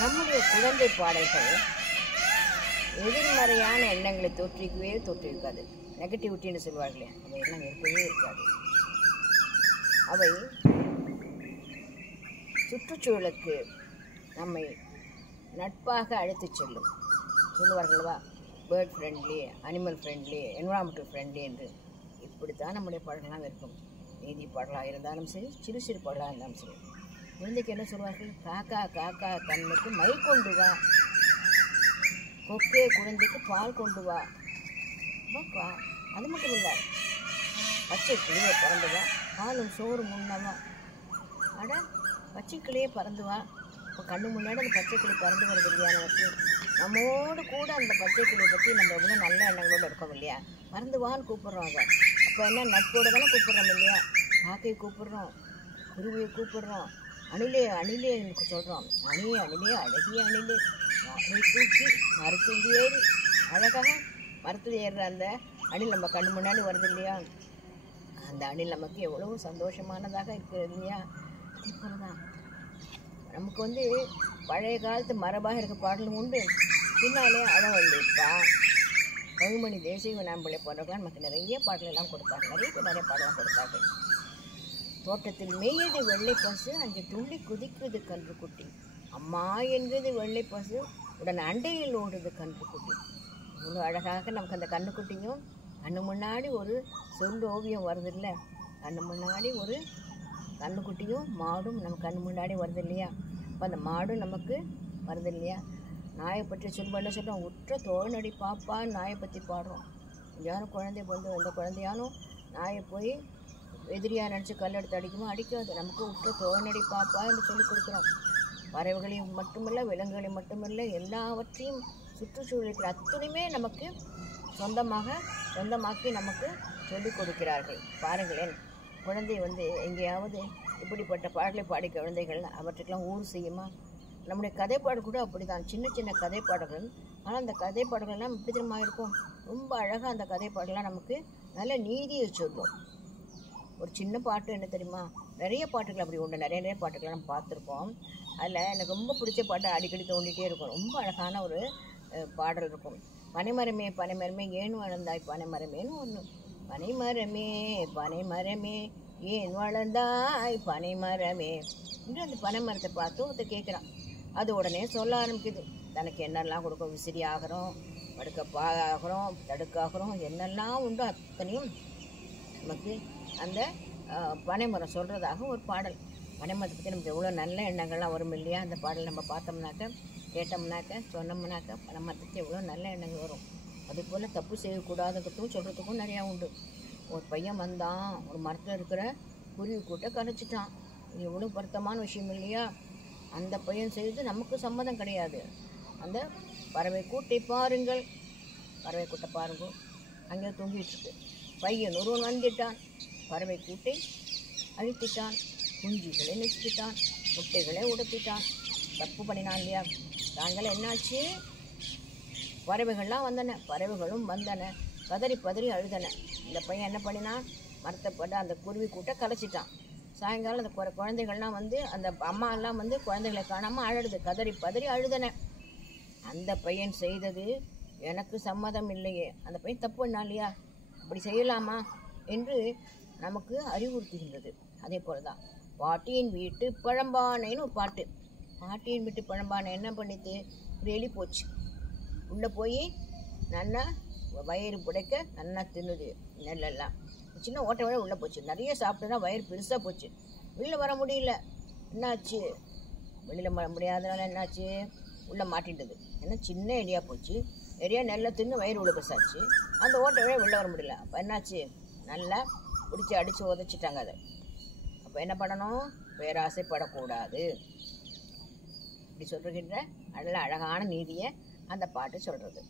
நம்முடைய குழந்தை பாடல்கள் எதிர்மறையான எண்ணங்களை தோற்றுவிக்காது. நெகட்டிவிட்டின்னு சொல்வார்களே, அவை எல்லாம் இருக்கவே இருக்காது. அவை சுற்றுச்சூழலுக்கு நம்மை நட்பாக அழைத்து செல்லும். சொல்லுவார்கள்வா, bird friendly, animal friendly, environmental friendly என்று. இப்படித்தான் நம்முடைய பாடல்கள்லாம் இருக்கும். நீதி பாடலாக இருந்தாலும் சரி, சிறு சிறு பாடலாக இருந்தாலும் சரி. குழந்தைக்கு என்ன சொல்வார்கள்? காக்கா காக்கா கண்ணுக்கு மை கொண்டு வா, கொக்கே குழந்தைக்கு பால் கொண்டு வா. அது மட்டும் இல்லை, பச்சை கிளியை பறந்து வா, பாலும் சோறு முன்னவா. அட, பச்சை கிளியே பறந்து வா. இப்போ கண்ணு முன்னாடி அந்த பச்சை கிளி பறந்து வருது இல்லையா? நமக்கு நம்மோடு கூட அந்த பச்சை கிளியை பற்றி நம்ம எவ்வளோ நல்ல எண்ணங்களோடு இருக்கோம் இல்லையா? பறந்து வான்னு கூப்பிட்றோம். அதை அப்போ என்ன, நட்போடு தானே கூப்பிட்றோம் இல்லையா? காக்கையை கூப்பிட்றோம், குருவியை கூப்பிட்றோம், அணிலே அணிலே எனக்கு சொல்கிறோம். அணிலே அணிலே அழகிய அணிலே, அதை தூக்கி மரத்தில் ஏறி அழகாக மரத்தில் ஏறுற அந்த அணில் நம்ம கண்ணு முன்னாடி வருது இல்லையா? அந்த அணில் நமக்கு எவ்வளோ சந்தோஷமானதாக இருக்குது இல்லையா? அதே போல தான் நமக்கு பழைய காலத்து மரபாக இருக்க பாடலும் உண்டு. பின்னாலே அழவள்ளிப்பா, கவிமணி தேசிய விநாயகம்பிள்ளை போன்றவர்களாம் நமக்கு நிறைய பாடலெல்லாம் கொடுத்தாங்க. நிறைய பேர் நிறைய பாடலாம் கொடுத்தார்கள். தோட்டத்தில் மேயது வெள்ளை பசு, அங்கே துள்ளி குதிக்குது கன்று குட்டி. அம்மா என்கிறது வெள்ளை பசு, உடன் அண்டையில் ஓடுது கன்று குட்டி. இவ்வளோ அழகாக நமக்கு அந்த கண்ணுக்குட்டியும் கண்ணு முன்னாடி ஒரு சொல் ஓவியம் வருது இல்லை? கண்ணு முன்னாடி ஒரு கண்ணுக்குட்டியும் மாடும் நம்ம கண்ணு முன்னாடி வருது இல்லையா? அப்போ அந்த மாடும் நமக்கு வருது இல்லையா? நாயை பற்றி சொல்லுவோம், சொல்கிறோம், உற்ற தோழனடி பாப்பா நாயை பற்றி பாடுறோம். யாரும் குழந்தை எந்த குழந்தையானும் நாயை போய் எதிரியாக நினச்சி கல் எடுத்து அடிக்குமோ? அடிக்காது. நமக்கு உற்ற தோழனடி பாப்பா என்று சொல்லிக் கொடுக்குறோம். பறவைகளையும் மட்டுமில்லை, விலங்குகளையும் மட்டுமில்லை, எல்லாவற்றையும் சுற்றுச்சூழலுக்கு அத்தனையுமே நமக்கு சொந்தமாக்கி நமக்கு சொல்லிக் கொடுக்கிறார்கள். பாருங்களேன், குழந்தை எங்கேயாவது இப்படிப்பட்ட பாடலை பாடி குழந்தைகள் அவற்றுக்கெல்லாம் ஊர் செய்யுமா? நம்முடைய கதைப்பாடு கூட அப்படி தான், சின்ன சின்ன கதைப்பாடல்கள். ஆனால் அந்த கதைப்பாடல்கள்லாம் எப்படி தெரியுமா இருக்கும்? ரொம்ப அழகாக அந்த கதைப்பாடெல்லாம் நமக்கு நல்ல நீதியை சொல்லும். ஒரு சின்ன பாட்டு என்ன தெரியுமா? நிறைய பாட்டுகள் அப்படி உண்டு, நிறைய பாட்டுகள் நம்ம பார்த்துருக்கோம். அதில் எனக்கு ரொம்ப பிடிச்ச பாட்டு அடிக்கடி தோண்டிகிட்டே இருக்கும். ரொம்ப அழகான ஒரு பாடல் இருக்கும். பனைமரமே பனைமரமே ஏன் வளர்ந்தாய் பனைமரமேன்னு ஒன்று. பனைமரமே பனைமரமே ஏன் வளர்ந்தாய் பனைமரமே என்று அந்த பனைமரத்தை பார்த்து ஒருத்தர் கேட்குறான். அது உடனே சொல்ல ஆரம்பிக்குது. தனக்கு என்னெல்லாம் கொடுக்கும், விசிறி ஆகிறோம், படுக்கப்பா ஆகிறோம், தடுக்காகிறோம், என்னெல்லாம் உண்டோ அத்தனையும் நமக்கு அந்த பனைமரம் சொல்கிறதாக ஒரு பாடல். பனைமரத்தை பற்றி நமக்கு எவ்வளோ நல்ல எண்ணங்கள்லாம் வரும் இல்லையா? அந்த பாடல் நம்ம பார்த்தோம்னாக்க, கேட்டோம்னாக்க, சொன்னோம்னாக்க பனைமரத்துக்கு எவ்வளோ நல்ல எண்ணங்கள் வரும். அதே போல் தப்பு செய்யக்கூடாதுங்கிறதுக்கும் சொல்கிறதுக்கும் நிறையா உண்டு. ஒரு பையன் வந்தான், ஒரு மரத்தில் இருக்கிற குருவி கூட்டை கரைச்சிட்டான். இது எவ்வளோ வருத்தமான விஷயம் இல்லையா? அந்த பையன் செய்து நமக்கு சம்மதம் கிடையாது. அந்த பறவை கூட்டை பாருங்கள், பறவை கூட்டை பாருங்கள், அங்கே தூங்கிட்டுருக்கு. பையன் ஒருவன் வந்துட்டான், பறவை கூட்டை அழித்திட்டான், குஞ்சுகளை நெச்சிட்டான், முட்டைகளை உடைத்திட்டான். தப்பு பண்ணினான் இல்லையா? தாங்கள் என்னாச்சு? பறவைகள்லாம் பறவைகளும் வந்தன, கதறி பதறி அழுதன. இந்த பையன் என்ன பண்ணினான்? மரத்தை போட்டு அந்த குருவி கூட்டை கலைச்சிட்டான். சாயங்காலம் அந்த குழந்தைகள்லாம் அந்த அம்மா எல்லாம் குழந்தைகளை காணாமல் அழுது, கதறி பதறி அழுதன. அந்த பையன் செய்தது எனக்கு சம்மதம் இல்லையே. அந்த பையன் தப்பு பண்ணா இல்லையா? அப்படி செய்யலாமா என்று நமக்கு அறிவுறுத்துகின்றது. அதே போல தான் பாட்டியின் வீட்டு பழம்பானைன்னு ஒரு பாட்டு. பாட்டியின் வீட்டு பழம்பானை என்ன பண்ணிட்டு ஒரு எலி போச்சு. உள்ளே போய் நல்லா வயிறு புடைக்க நல்லா தின்னுது. நெல்லெல்லாம் சின்ன ஓட்டை விட உள்ளே போச்சு. நிறைய சாப்பிட்டு தான் வயிறு பெருசாக போச்சு. வெளியில் வர முடியல. என்னாச்சு? வெளியில் வர முடியாதனால என்னாச்சு? உள்ளே மாட்டின்றது. ஏன்னா சின்ன எலியாக போச்சு. நிறையா நெல்லை தின்னு வயிறு உள்ள பெருசாச்சு. அந்த ஓட்டை விட வெளில வர முடியல. அப்போ என்னாச்சு? நல்லா பிடிச்சி அடித்து உதச்சிட்டாங்க அதை. அப்போ என்ன பண்ணணும்? பேராசைப்படக்கூடாது. இப்படி சொல்கின்ற நல்ல அழகான நீதியை அந்த பாட்டு சொல்கிறது.